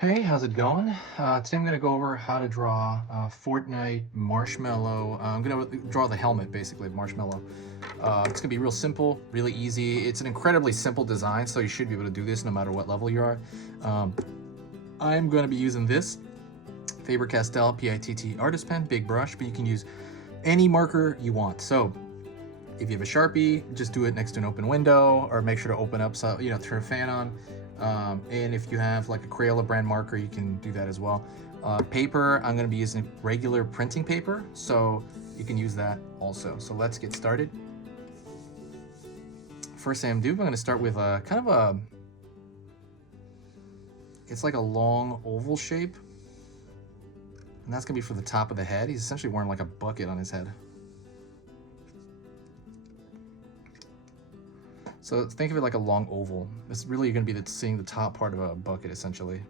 Hey, how's it going? Today I'm going to go over how to draw Fortnite Marshmello. I'm going to draw the helmet, basically, of Marshmello. It's going to be real simple, really easy. It's an incredibly simple design, so you should be able to do this no matter what level you are. Um, I'm going to be using this Faber-Castell PITT artist pen, big brush, but you can use any marker you want. So if you have a Sharpie, just do it next to an open window, or make sure to open up, so turn a fan on. And if you have like a Crayola brand marker, you can do that as well. Paper, I'm gonna be using regular printing paper, so you can use that also. So let's get started. First thing I'm gonna start with a kind of it's like a long oval shape. And that's gonna be for the top of the head. He's essentially wearing like a bucket on his head. So think of it like a long oval. It's really going to be seeing the top part of a bucket, essentially.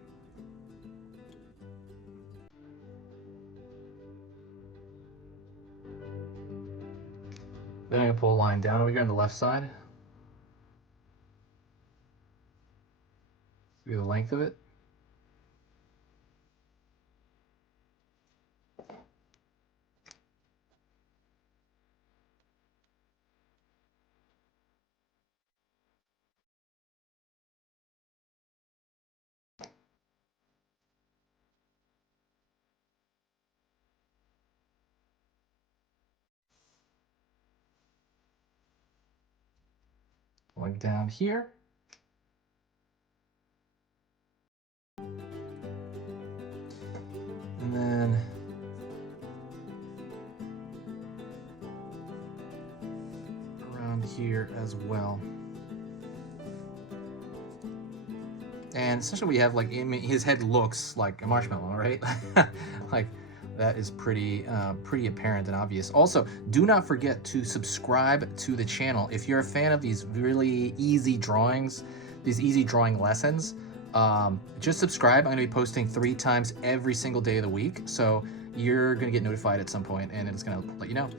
Then I'm going to pull a line down over here on the left side. See the length of it. Like down here. And then around here as well. And essentially we have like, I mean, his head looks like a marshmallow, right? Like that is pretty apparent and obvious. Also, do not forget to subscribe to the channel. If you're a fan of these really easy drawings, these easy drawing lessons, just subscribe. I'm gonna be posting 3 times every single day of the week. So you're gonna get notified at some point and it's gonna let you know.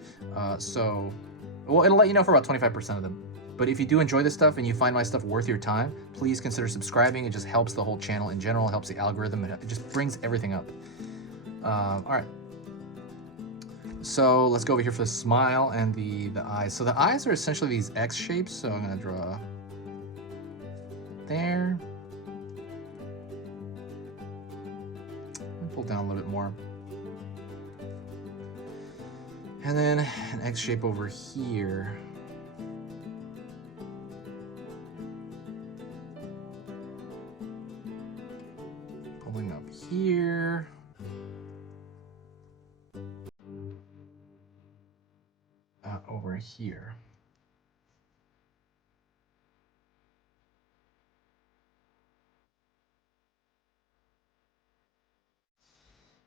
Well, it'll let you know for about 25% of them. But if you do enjoy this stuff and you find my stuff worth your time, please consider subscribing. It just helps the whole channel in general, helps the algorithm, it just brings everything up. All right. So let's go over here for the smile and the eyes. So the eyes are essentially these X shapes. So I'm gonna draw there. Pull down a little bit more. And then an X shape over here. Pulling up here. Over here.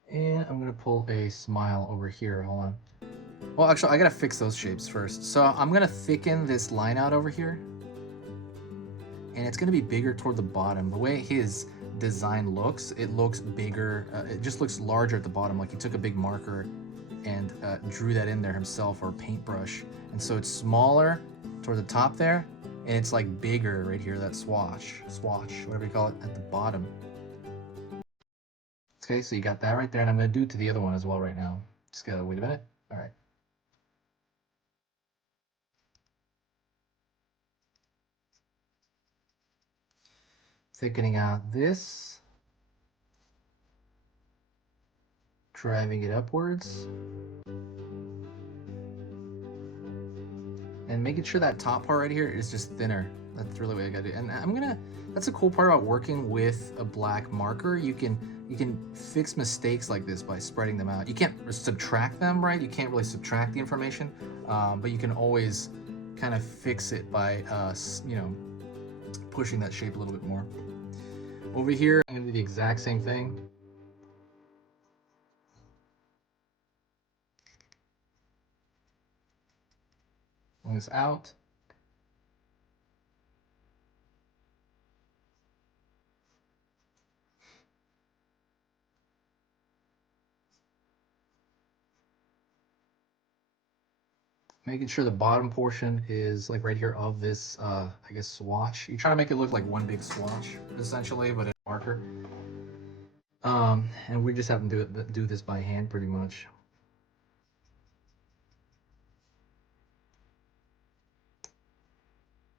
And I'm gonna pull a smile over here, hold on. Well, actually, I gotta fix those shapes first. So I'm gonna thicken this line out over here. And it's gonna be bigger toward the bottom. The way his design looks, it looks bigger. It just looks larger at the bottom, like he took a big marker and drew that in there himself, or a paintbrush. And so it's smaller toward the top there, and it's like bigger right here, that swatch, whatever you call it, at the bottom. Okay, so you got that right there, and I'm gonna do it to the other one as well right now. Just gotta wait a minute. All right. Thickening out this. Driving it upwards. And making sure that top part right here is just thinner. That's really what I gotta do. And that's a cool part about working with a black marker. You can fix mistakes like this by spreading them out. You can't subtract them, right? You can't really subtract the information, but you can always kind of fix it by, pushing that shape a little bit more. Over here, I'm gonna do the exact same thing. Pull this out. Making sure the bottom portion is like right here of this, I guess, swatch. You try to make it look like one big swatch, essentially, but a marker. And we just have to do this by hand pretty much.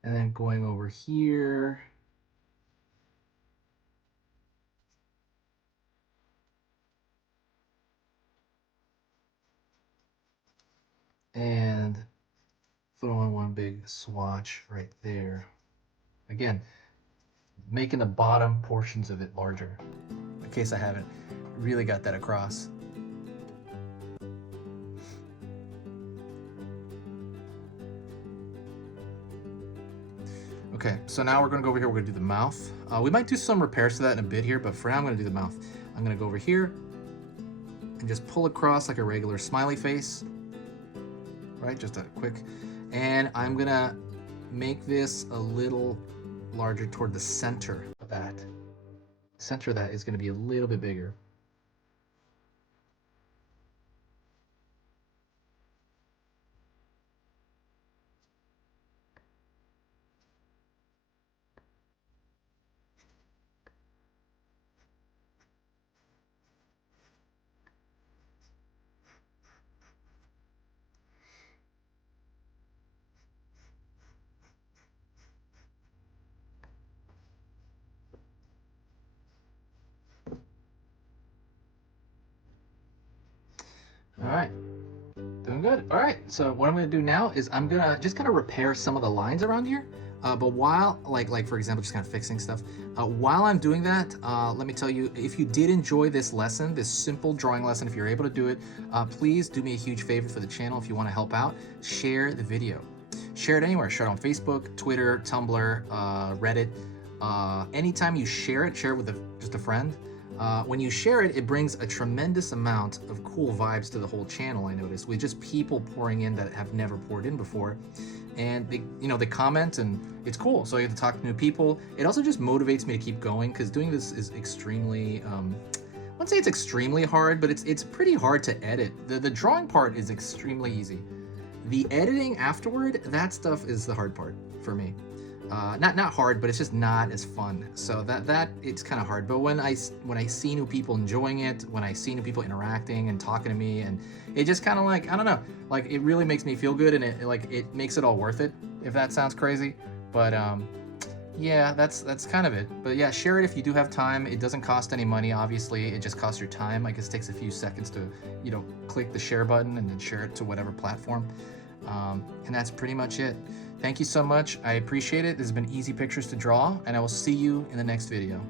And then going over here. And throwing one big swatch right there. Again, making the bottom portions of it larger, in case I haven't really got that across. Okay, so now we're gonna go over here, we're gonna do the mouth. We might do some repairs to that in a bit here, but for now I'm gonna do the mouth. I'm gonna go over here and just pull across like a regular smiley face, right? Just a quick, and I'm gonna make this a little larger toward the center of that. Center of that is gonna be a little bit bigger. All right, doing good. All right, so what I'm gonna do now is I'm gonna just kind of repair some of the lines around here. But while, like for example, just kind of fixing stuff. While I'm doing that, let me tell you, if you did enjoy this lesson, this simple drawing lesson, if you're able to do it, please do me a huge favor for the channel. If you want to help out, share the video. Share it anywhere. Share it on Facebook, Twitter, Tumblr, Reddit. Anytime you share it with just a friend. When you share it, it brings a tremendous amount of cool vibes to the whole channel, I noticed, with just people pouring in that have never poured in before. And they comment, and it's cool. So you get to talk to new people. It also just motivates me to keep going, because doing this is extremely, I wouldn't say it's extremely hard, but it's pretty hard to edit. The drawing part is extremely easy. The editing afterward, that stuff is the hard part for me. Not hard, but it's just not as fun. So that it's kind of hard. But when I see new people enjoying it, when I see new people interacting and talking to me, and it just kind of like, I don't know, like it really makes me feel good, and it makes it all worth it, if that sounds crazy. But yeah, that's kind of it. But yeah, share it if you do have time. It doesn't cost any money, obviously. It just costs your time. I guess it takes a few seconds to click the share button and then share it to whatever platform. And that's pretty much it. Thank you so much. I appreciate it. This has been easy pictures to draw, and I will see you in the next video.